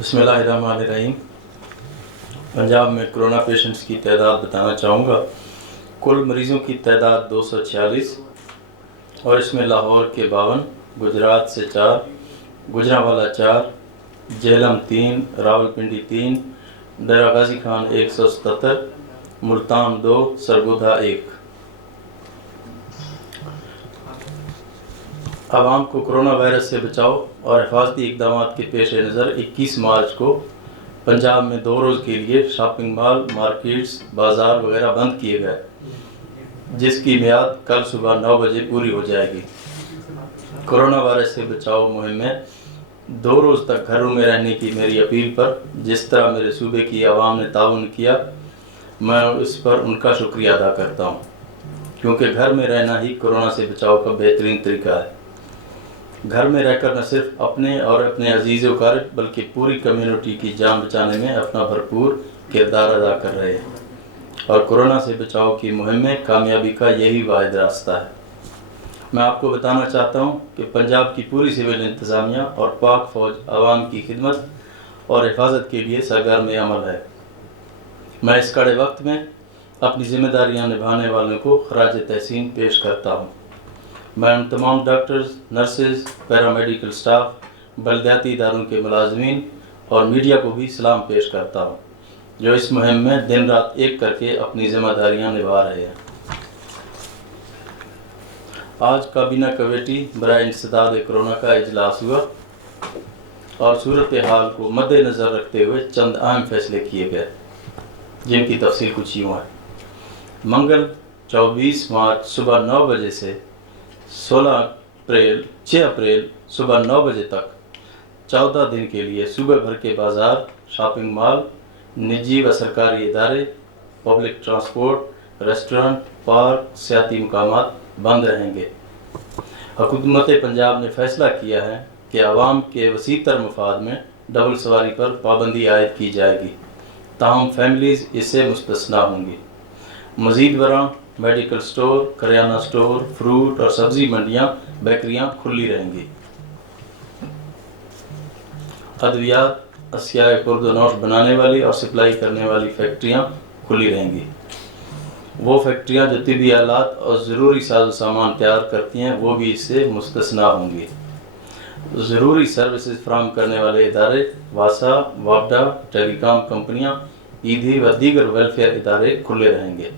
بسم اللہ الرحمن الرحیم۔ پنجاب میں کرونا پیشنٹس کی تعداد بتانا چاہوں گا۔ کل مریضوں کی تعداد 246 اور اس میں لاہور کے 52، گجرات سے 4، گجرانوالہ 4، جہلم 3، راولپنڈی 3، ڈیرہ غازی خان 177، ملتان 2، سرگودھا 1۔ عوام کو کرونا وائرس سے بچاؤ اور حفاظتی اقدامات کے پیش نظر 21 مارچ کو پنجاب میں 2 روز کے لیے شاپنگ مال، مارکیٹس، بازار وغیرہ بند کیے گئے، جس کی میعاد کل صبح 9 بجے پوری ہو جائے گی۔ کرونا وائرس سے بچاؤ مہم میں 2 روز تک گھروں میں رہنے کی میری اپیل پر جس طرح میرے صوبے کی عوام نے تعاون کیا، میں اس پر ان کا شکریہ ادا کرتا ہوں، کیونکہ گھر میں رہنا ہی کرونا سے بچاؤ کا بہترین طریقہ ہے۔ گھر میں رہ کر نہ صرف اپنے اور اپنے عزیز و اقارب بلکہ پوری کمیونٹی کی جان بچانے میں اپنا بھرپور کردار ادا کر رہے ہیں، اور کرونا سے بچاؤ کی مہم میں کامیابی کا یہی واحد راستہ ہے۔ میں آپ کو بتانا چاہتا ہوں کہ پنجاب کی پوری سول انتظامیہ اور پاک فوج عوام کی خدمت اور حفاظت کے لیے سرگرم عمل ہے۔ میں اس کڑے وقت میں اپنی ذمہ داریاں نبھانے والوں کو خراج تحسین پیش کرتا ہوں۔ میں ان تمام ڈاکٹرز، نرسز، پیرامیڈیکل سٹاف، بلدیاتی اداروں کے ملازمین اور میڈیا کو بھی سلام پیش کرتا ہوں، جو اس مہم میں دن رات ایک کر کے اپنی ذمہ داریاں نبھا رہے ہیں۔ آج کابینہ کمیٹی برائے انسداد کرونا کا اجلاس ہوا اور صورتحال کو مد نظر رکھتے ہوئے چند اہم فیصلے کیے گئے، جن کی تفصیل کچھ یوں ہے۔ منگل 24 مارچ صبح 9 بجے سے 6 اپریل صبح 9 بجے تک 14 دن کے لیے صوبے بھر کے بازار، شاپنگ مال، نجی و سرکاری ادارے، پبلک ٹرانسپورٹ، ریسٹورنٹ، پارک، سیاحتی مقامات بند رہیں گے۔ حکومت پنجاب نے فیصلہ کیا ہے کہ عوام کے وسیع تر مفاد میں ڈبل سواری پر پابندی عائد کی جائے گی، تاہم فیملیز اس سے مستثنیٰ ہوں گی۔ مزید برآں میڈیکل سٹور، کریانہ سٹور، فروٹ اور سبزی منڈیاں، بیکریاں کھلی رہیں گی۔ ادویات، اشیاء خورد و نوش بنانے والی اور سپلائی کرنے والی فیکٹریاں کھلی رہیں گی۔ وہ فیکٹریاں جو طبی آلات اور ضروری ساز و سامان تیار کرتی ہیں وہ بھی اس سے مستثنیٰ ہوں گی۔ ضروری سروسز فراہم کرنے والے ادارے، واسا، واپڈا، ٹیلی کام کمپنیاں، ایدھی و دیگر ویلفیئر ادارے کھلے رہیں گے۔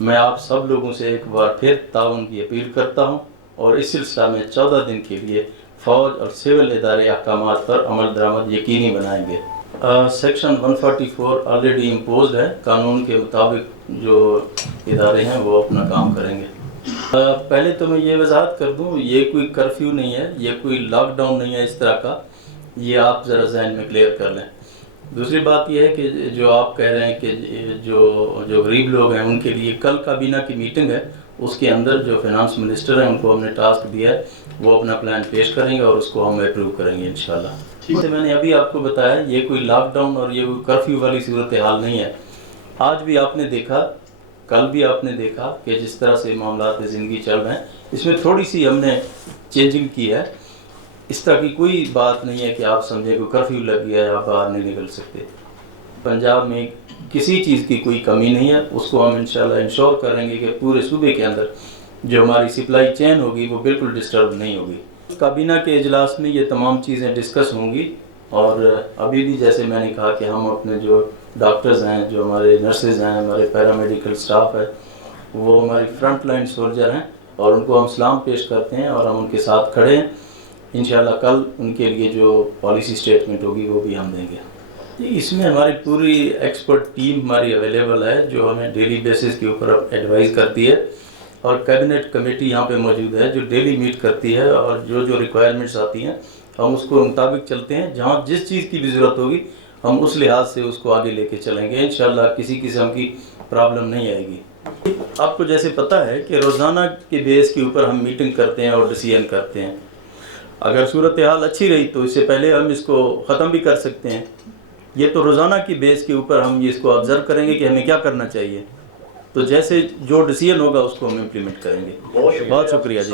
میں آپ سب لوگوں سے ایک بار پھر تعاون کی اپیل کرتا ہوں اور اس سلسلہ میں 14 دن کے لیے فوج اور سول ادارے احکامات پر عمل درآمد یقینی بنائیں گے۔ سیکشن 144 آلریڈی امپوزڈ ہے، قانون کے مطابق جو ادارے ہیں وہ اپنا کام کریں گے۔ پہلے تو میں یہ وضاحت کر دوں، یہ کوئی کرفیو نہیں ہے، یہ کوئی لاک ڈاؤن نہیں ہے اس طرح کا، یہ آپ ذرا ذہن میں کلیئر کر لیں۔ دوسری بات یہ ہے کہ جو آپ کہہ رہے ہیں کہ جو غریب لوگ ہیں ان کے لیے کل کابینہ کی میٹنگ ہے، اس کے اندر جو فائنانس منسٹر ہیں ان کو ہم نے ٹاسک دیا ہے، وہ اپنا پلان پیش کریں گے اور اس کو ہم اپروو کریں گے انشاءاللہ۔ جیسے میں نے ابھی آپ کو بتایا، یہ کوئی لاک ڈاؤن اور یہ کوئی کرفیو والی صورتحال نہیں ہے۔ آج بھی آپ نے دیکھا، کل بھی آپ نے دیکھا کہ جس طرح سے معاملات زندگی چل رہے ہیں، اس میں تھوڑی سی ہم نے چینجنگ کی ہے۔ اس طرح کی کوئی بات نہیں ہے کہ آپ سمجھیں کہ کرفیو لگ گیا ہے، آپ باہر نہیں نکل سکتے۔ پنجاب میں کسی چیز کی کوئی کمی نہیں ہے، اس کو ہم انشاءاللہ انشور کریں گے کہ پورے صوبے کے اندر جو ہماری سپلائی چین ہوگی وہ بالکل ڈسٹرب نہیں ہوگی۔ کابینہ کے اجلاس میں یہ تمام چیزیں ڈسکس ہوں گی، اور ابھی بھی جیسے میں نے کہا کہ ہم اپنے جو ڈاکٹرز ہیں، جو ہمارے نرسز ہیں، ہمارے پیرامیڈیکل سٹاف ہے، وہ ہماری فرنٹ لائن سولجر ہیں اور ان کو ہم سلام پیش کرتے ہیں اور ہم ان کے ساتھ کھڑے ہیں۔ انشاءاللہ کل ان کے لیے جو پالیسی سٹیٹمنٹ ہوگی وہ بھی ہم دیں گے۔ اس میں ہماری پوری ایکسپرٹ ٹیم ہماری اویلیبل ہے، جو ہمیں ڈیلی بیسس کے اوپر ایڈوائز کرتی ہے، اور کیبنٹ کمیٹی یہاں پہ موجود ہے جو ڈیلی میٹ کرتی ہے، اور جو ریکوائرمنٹس آتی ہیں ہم اس کو مطابق چلتے ہیں۔ جہاں جس چیز کی بھی ضرورت ہوگی ہم اس لحاظ سے اس کو آگے لے کے چلیں گے، انشاءاللہ کسی قسم کی پرابلم نہیں آئے گی۔ آپ کو جیسے پتہ ہے کہ روزانہ کے بیس کے اوپر ہم میٹنگ کرتے ہیں اور ڈیسیژن کرتے ہیں۔ اگر صورتحال اچھی رہی تو اس سے پہلے ہم اس کو ختم بھی کر سکتے ہیں۔ یہ تو روزانہ کی بیس کے اوپر ہم اس کو آبزرو کریں گے کہ ہمیں کیا کرنا چاہیے، تو جیسے جو ڈیسیژن ہوگا اس کو ہم امپلیمنٹ کریں گے۔ بہت شکریہ جی۔